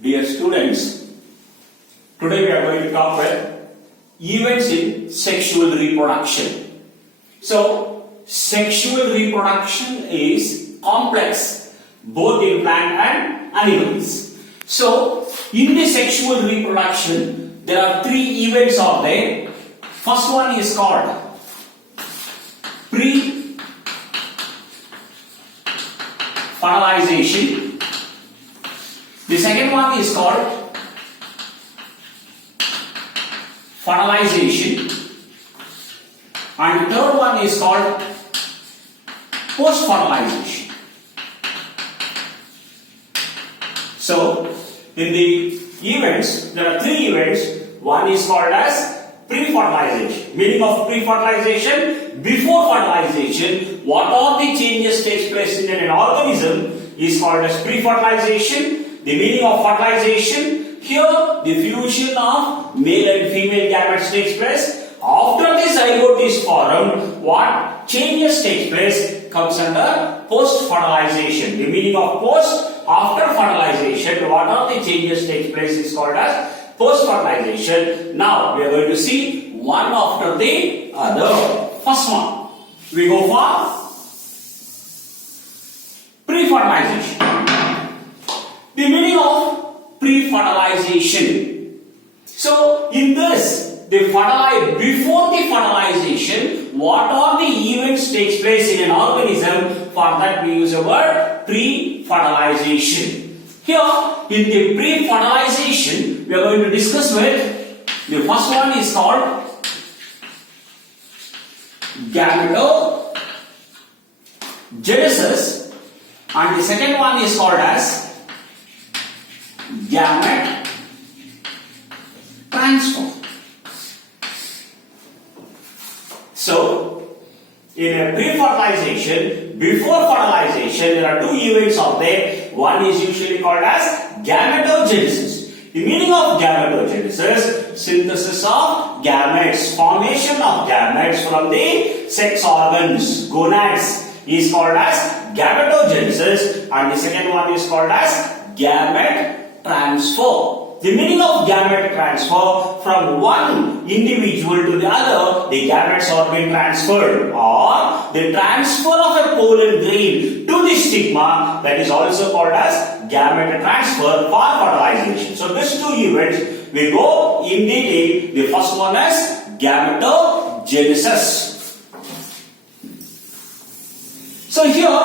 Dear students, today we are going to talk about events in sexual reproduction. So, sexual reproduction is complex both in plant and animals. So, in the sexual reproduction, there are three events are there. First one is called pre-fertilization. The second one is called fertilization, and the third one is called post-fertilization. So, in the events, there are three events. One is called as pre-fertilization. Meaning of pre-fertilization, before fertilization, what are the changes takes place in an organism is called as pre-fertilization. The meaning of fertilization, here the fusion of male and female gametes takes place. After the zygote is formed, what changes takes place comes under post-fertilization. The meaning of post, after fertilization, what are the changes takes place is called as post-fertilization. Now we are going to see one after the other. First one, we go for pre-fertilization. The meaning of pre-fertilization. So, in this, before the fertilization, what are the events takes place in an organism? For that, we use the word pre-fertilization. Here, in the pre-fertilization, we are going to discuss with the first one is called gametogenesis, and the second one is called as gamete transfer. So, in a pre-fertilization, before fertilization, there are two events out there. One is usually called as gametogenesis. The meaning of gametogenesis, synthesis of gametes, formation of gametes from the sex organs, gonads, is called as gametogenesis, and the second one is called as gamete transfer. The meaning of gamete transfer, from one individual to the other, the gametes are being transferred, or the transfer of a pollen grain to the stigma, that is also called as gamete transfer for fertilization. So these two events we go in detail. The first one is gametogenesis. So here,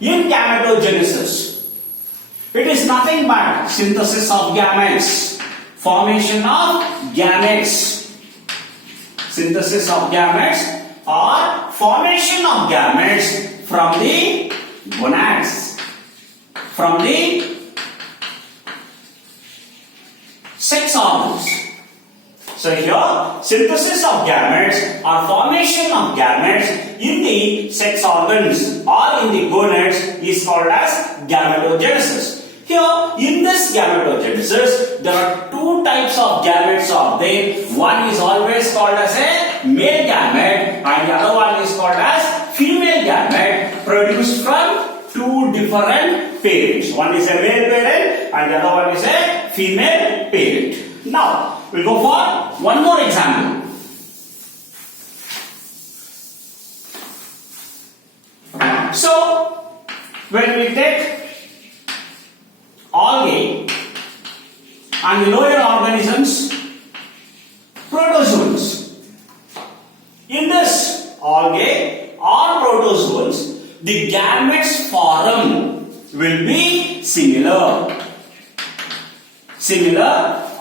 in gametogenesis, it is nothing but synthesis of gametes, formation of gametes, synthesis of gametes or formation of gametes from the gonads, from the sex organs. So here, synthesis of gametes or formation of gametes in the sex organs or in the gonads is called as gametogenesis. Here, in this gametogenesis, there are two types of gametes are there. One is always called as a male gamete, and the other one is called as female gamete, produced from two different parents. One is a male parent and the other one is a female parent. Now, we'll go for one more example. So, when we take algae and the lower organisms, protozoans. In this algae or protozoans, the gametes form will be similar.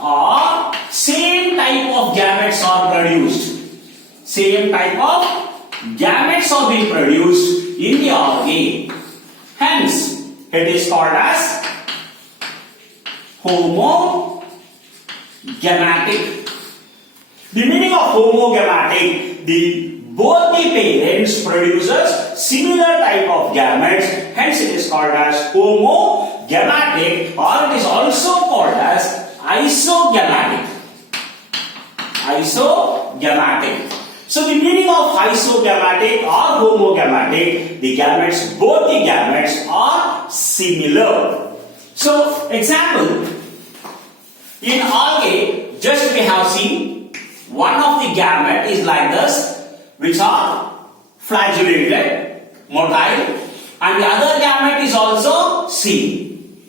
Or same type of gametes are produced. Same type of gametes are being produced in the algae. Hence, it is called as homogametic. The meaning of homogametic, both the parents produces similar type of gametes, hence it is called as homogametic, or it is also called as isogametic. Isogametic. So the meaning of isogametic or homogametic, the gametes, both the gametes are similar. So, example, in algae, just we have seen one of the gamete is like this, which are flagellated, motile, and the other gamete is also same.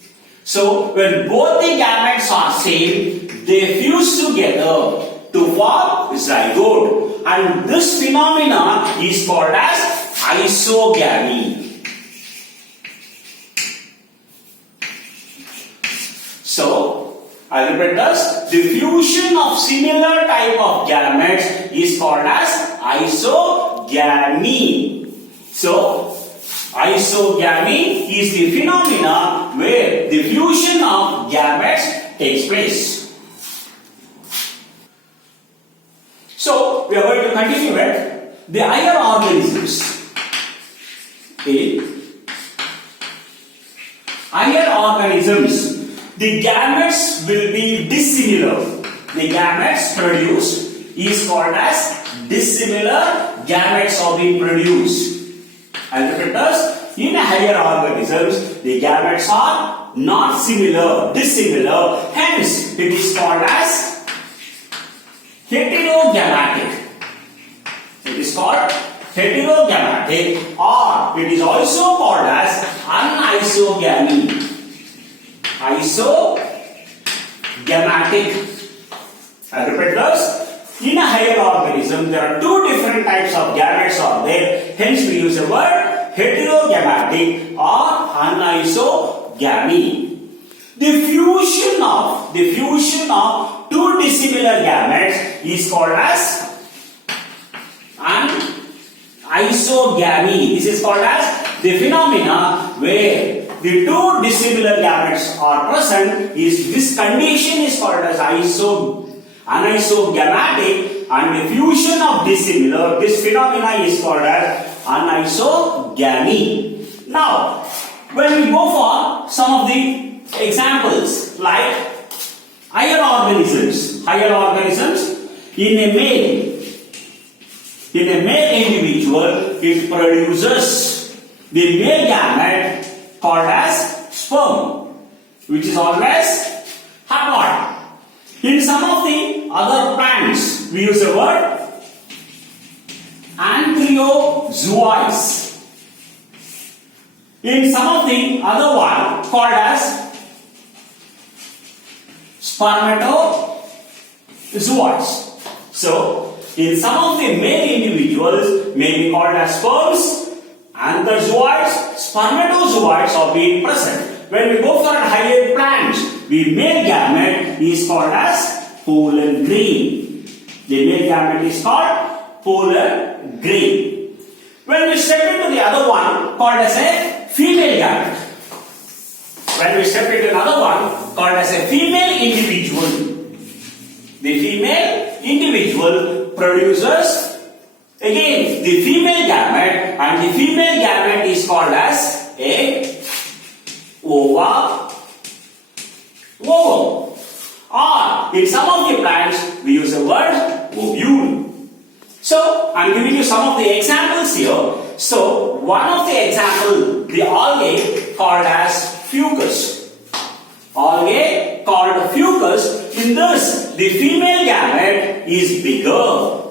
So, when both the gametes are same, they fuse together to form zygote, and this phenomena is called as isogamy. So, I repeat this, the fusion of similar type of gametes is called as isogamy. So, isogamy is the phenomena where the fusion of gametes takes place. So, we are going to continue with the higher organisms. Okay. Higher organisms, the gametes will be dissimilar. The gametes produced is called as dissimilar gametes are being produced. And repeat this, in higher organisms, the gametes are not similar, dissimilar, hence it is called as heterogametic. It is called heterogametic, or it is also called as anisogamy. Isogamatic. I repeat this. In a higher organism, there are two different types of gametes are there. Hence, we use the word heterogametic or anisogamy. The fusion of two dissimilar gametes is called as anisogamy. This is called as the phenomena where the two dissimilar gametes are present. This condition is called as anisogamatic, and the fusion of dissimilar, this phenomena is called as anisogamy. Now, when we go for some of the examples like higher organisms, in a male individual, it produces the male gamete called as sperm, which is always haploid. In some of the other plants, we use the word anthriozoites. In some of the other one called as spermatozoites. So, in some of the male individuals may be called as sperms, anthriozoites, spermatozoites are being present. When we go for a higher plant, the male gamete is called as pollen grain. The male gamete is called pollen grain. When we step into the other one called as a female gamete. When we step into another one called as a female individual. The female individual produces again the female gamete, and the female gamete is called as egg, ova, ovum. Or in some of the plants we use the word ovule. So I am giving you some of the examples here. So one of the example, the algae called as fucus. Algae called fucus. In this, the female gamete is bigger.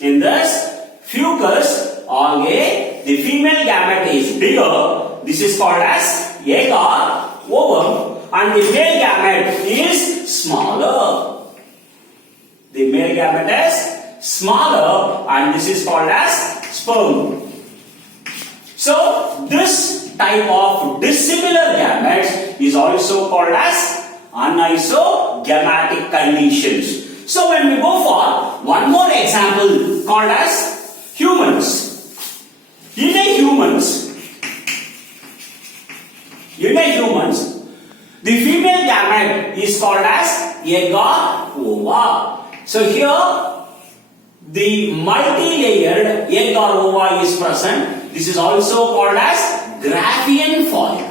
In this fucus algae, the female gamete is bigger. This is called as egg or ovum, and the male gamete is smaller. The male gamete is smaller, and this is called as sperm. So this type of dissimilar gametes is also called as anisogamatic conditions. So when we go for one more example called as humans. In a humans, the female gamete is called as egg or ova. So here the multi-layered egg or ova is present. This is also called as Graafian follicle.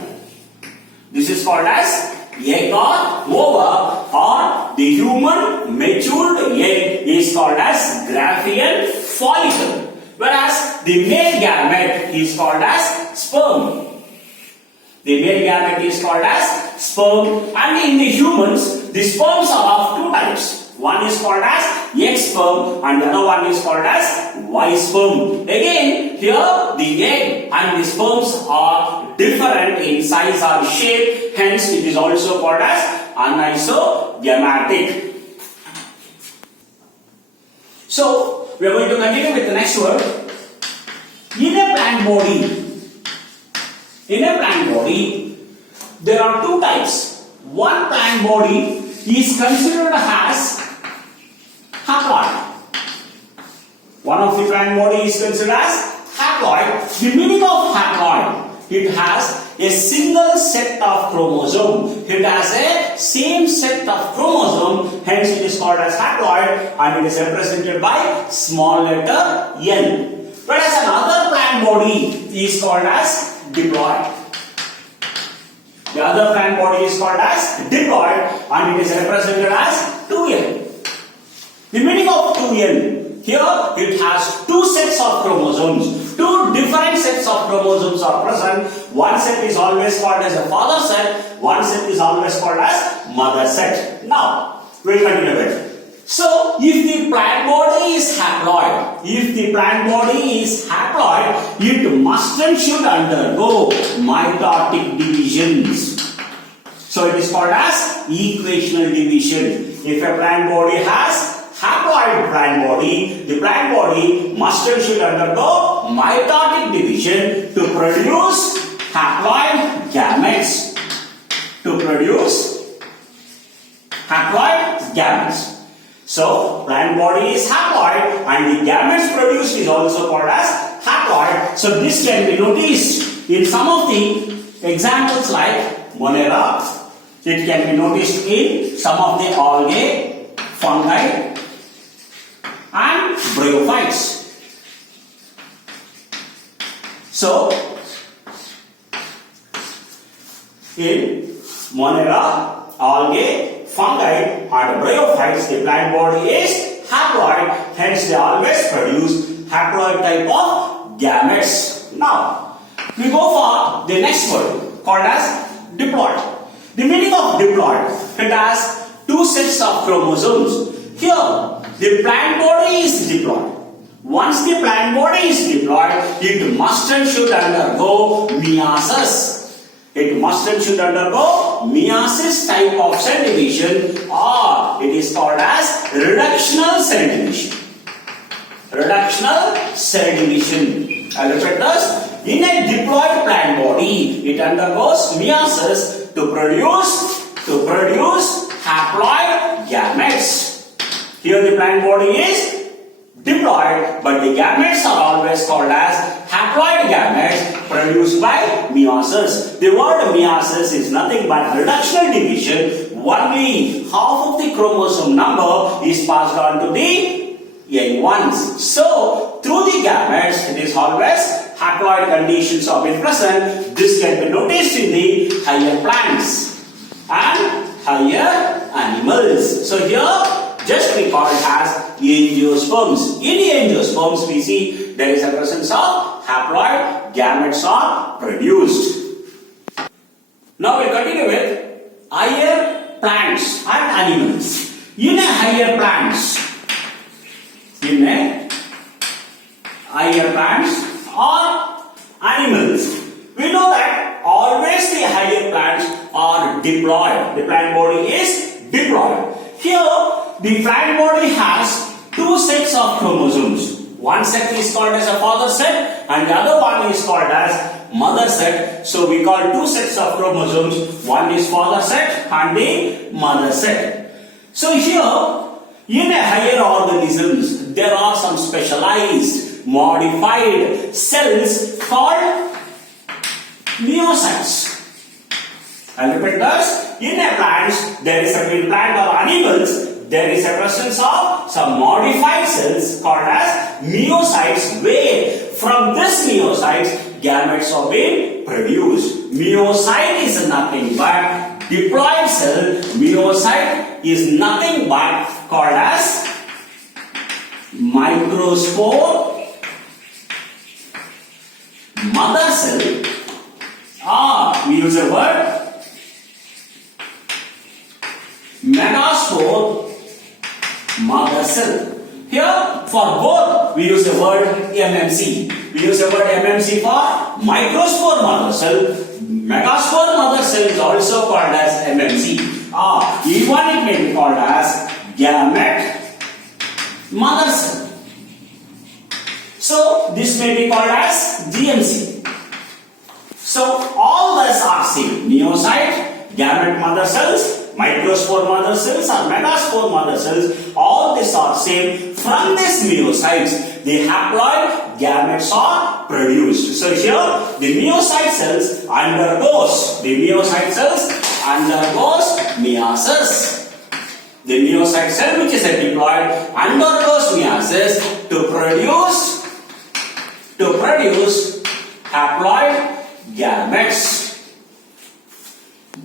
This is called as egg or ova, or the human matured egg is called as Graafian follicle, whereas the male gamete is called as sperm. The male gamete is called as sperm, and in the humans, the sperms are of two types. One is called as X sperm and the other one is called as Y sperm. Again, here the egg and the sperms are different in size or shape, hence it is also called as anisogametic. So, we are going to continue with the next word. In a plant body, there are two types. One plant body is considered as haploid. One of the plant body is considered as haploid. The meaning of haploid, it has a single set of chromosome. It has a same set of chromosome, hence it is called as haploid, and it is represented by small letter N. Whereas another plant body is called as diploid. The other plant body is called as diploid and it is represented as 2N. The meaning of 2N, here it has two sets of chromosomes. Two different sets of chromosomes are present. One set is always called as a father set, one set is always called as mother set. Now, we will continue with it. So, if the plant body is haploid, it must and should undergo mitotic divisions. So, it is called as equational division. If a plant body has haploid plant body, the plant body must and should undergo mitotic division to produce haploid gametes. So, plant body is haploid and the gametes produced is also called as haploid. So, this can be noticed in some of the examples like Monera. It can be noticed in some of the algae, fungi and bryophytes. So, in Monera, algae, fungi and bryophytes, the plant body is haploid, hence they always produce haploid type of gametes. Now, we go for the next word called as diploid. The meaning of diploid, it has two sets of chromosomes. Here, the plant body is diploid. Once the plant body is diploid, it must and should undergo meiosis. It must and should undergo meiosis type of cell division, or it is called as reductional cell division. Reductional cell division. I repeat this. In a diploid plant body, it undergoes meiosis to produce haploid gametes. Here the plant body is diploid, but the gametes are always called as haploid gametes produced by meiosis. The word meiosis is nothing but reductional division. Only half of the chromosome number is passed on to the young ones. So, through the gametes, it is always haploid conditions are being present. This can be noticed in the higher plants and higher animals. So, here just recall it as angiosperms. In angiosperms, we see there is a presence of haploid gametes are produced. Now we continue with higher plants and animals. In a higher plants or animals, we know that always the higher plants are diploid. The plant body is diploid. Here, the plant body has two sets of chromosomes. One set is called as a father set and the other one is called as mother set. So, we call two sets of chromosomes. One is father set and the mother set. So, here, in a higher organisms, there are some specialized, modified cells called meiocytes. And repeat this. In a plant, there is a plant or animals, there is a presence of some modified cells called as meiocytes, where from this meiocytes, gametes are being produced. Meiocyte is nothing but diploid cell. Meiocyte is nothing but called as microspore, mother cell, or we use a word megaspore mother cell. Here, for both, we use the word MMC. We use the word MMC for microspore mother cell. Megaspore mother cell is also called as MMC. Even it may be called as gamete mother cell. So, this may be called as GMC. So, all these are same. Neocyte, gamete mother cells, microspore mother cells or megaspore mother cells, all these are same. From these meiocytes, the haploid gametes are produced. So here, the meiocyte cells undergoes meiosis. The meiocyte cell, which is a diploid, undergoes meiosis to produce haploid gametes.